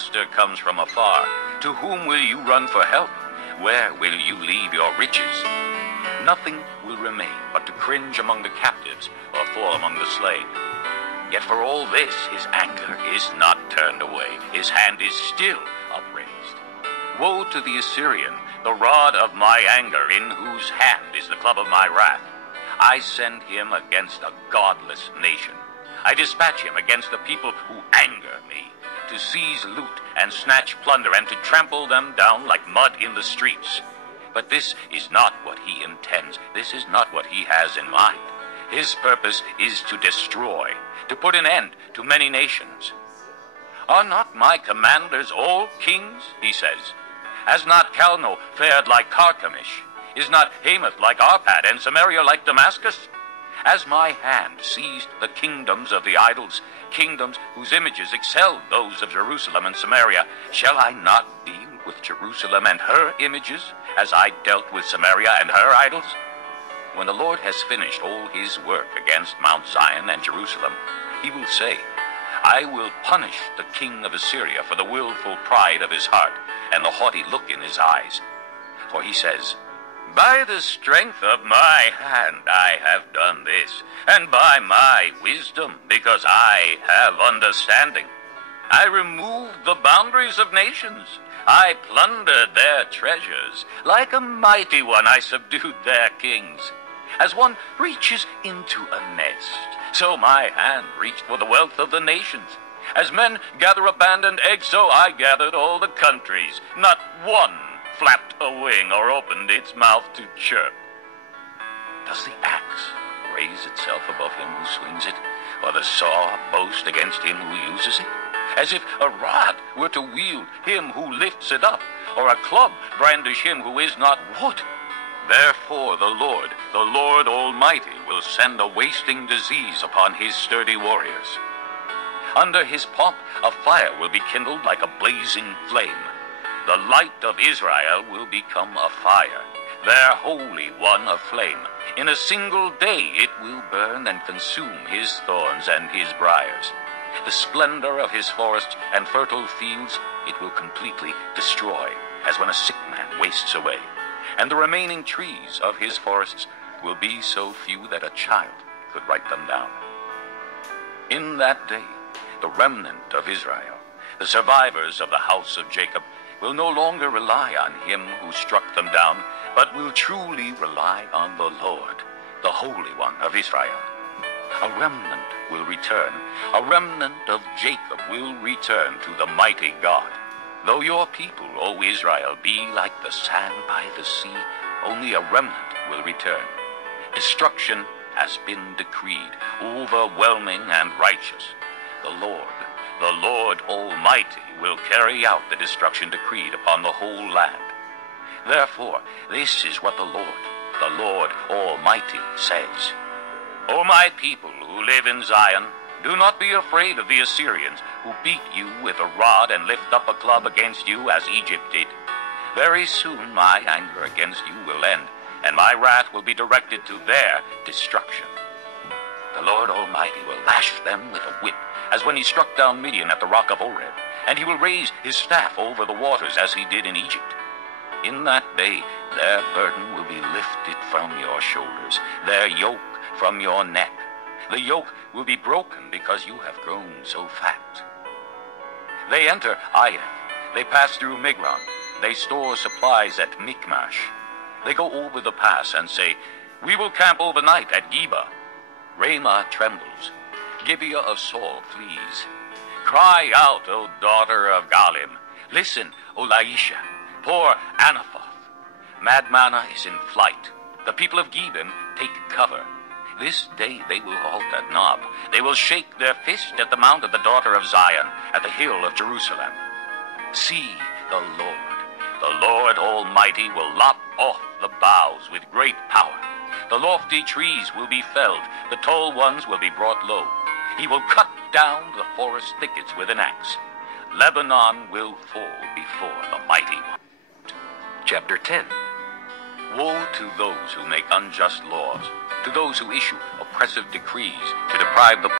disaster comes from afar. To whom will you run for help? Where will you leave your riches? Nothing will remain but to cringe among the captives or fall among the slain. Yet for all this, his anger is not turned away. His hand is still upraised. Woe to the Assyrian, the rod of my anger, in whose hand is the club of my wrath. I send him against a godless nation. I dispatch him against the people who anger me, to seize loot and snatch plunder and to trample them down like mud in the streets. But this is not what he intends. This is not what he has in mind. His purpose is to destroy, to put an end to many nations. Are not my commanders all kings, he says? Has not Calno fared like Carchemish? Is not Hamath like Arpad and Samaria like Damascus? As my hand seized the kingdoms of the idols, kingdoms whose images excelled those of Jerusalem and Samaria, shall I not deal with Jerusalem and her images, as I dealt with Samaria and her idols? When the Lord has finished all his work against Mount Zion and Jerusalem, he will say, I will punish the king of Assyria for the willful pride of his heart and the haughty look in his eyes. For he says, by the strength of my hand I have done this, and by my wisdom, because I have understanding. I removed the boundaries of nations. I plundered their treasures. Like a mighty one I subdued their kings. As one reaches into a nest, so my hand reached for the wealth of the nations. As men gather abandoned eggs, so I gathered all the countries. Not one flapped a wing or opened its mouth to chirp. Does the axe raise itself above him who swings it, or the saw boast against him who uses it? As if a rod were to wield him who lifts it up, or a club brandish him who is not wood. Therefore the Lord Almighty, will send a wasting disease upon his sturdy warriors. Under his pomp a fire will be kindled like a blazing flame. The light of Israel will become a fire, their Holy One a flame. In a single day it will burn and consume his thorns and his briars. The splendor of his forests and fertile fields it will completely destroy, as when a sick man wastes away. And the remaining trees of his forests will be so few that a child could write them down. In that day, the remnant of Israel, the survivors of the house of Jacob, will no longer rely on him who struck them down, but will truly rely on the Lord, the Holy One of Israel. A remnant will return. A remnant of Jacob will return to the mighty God. Though your people, O Israel, be like the sand by the sea, only a remnant will return. Destruction has been decreed, overwhelming and righteous. The Lord Almighty, will carry out the destruction decreed upon the whole land. Therefore, this is what the Lord Almighty says. O my people who live in Zion, do not be afraid of the Assyrians, who beat you with a rod and lift up a club against you as Egypt did. Very soon my anger against you will end, and my wrath will be directed to their destruction. The Lord Almighty will lash them with a whip, as when he struck down Midian at the rock of Horeb, and he will raise his staff over the waters as he did in Egypt. In that day their burden will be lifted from your shoulders, their yoke from your neck. The yoke will be broken because you have grown so fat. They enter Aiah, they pass through Migron, they store supplies at Michmash. They go over the pass and say, we will camp overnight at Geba. Ramah trembles, Gibeah of Saul flees. Cry out, O daughter of Galim. Listen, O Laisha. Poor Anathoth. Madmanah is in flight. The people of Gebim take cover. This day they will halt at Nob. They will shake their fist at the mount of the daughter of Zion, at the hill of Jerusalem. See, the Lord Almighty will lop off the boughs with great power. The lofty trees will be felled, the tall ones will be brought low. He will cut down the forest thickets with an axe. Lebanon will fall before the mighty one. Chapter 10. Woe to those who make unjust laws, to those who issue oppressive decrees to deprive the